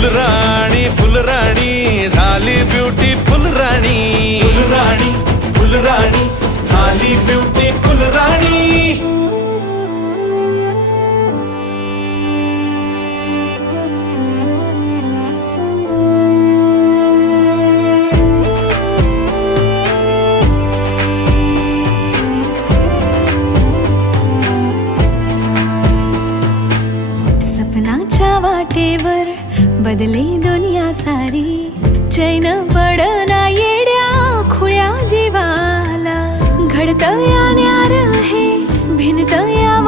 फुलराणी फुलराणी झाली ब्युटीफुल राणी, फुलराणी फुलराणी झाली ब्युटीफुल राणी. सपनाच्या वाटेवर बदले दुनिया सारी, चैन पडना येड्या खुळ्या जीवाला. घडतं या न्यार हे भिनतं या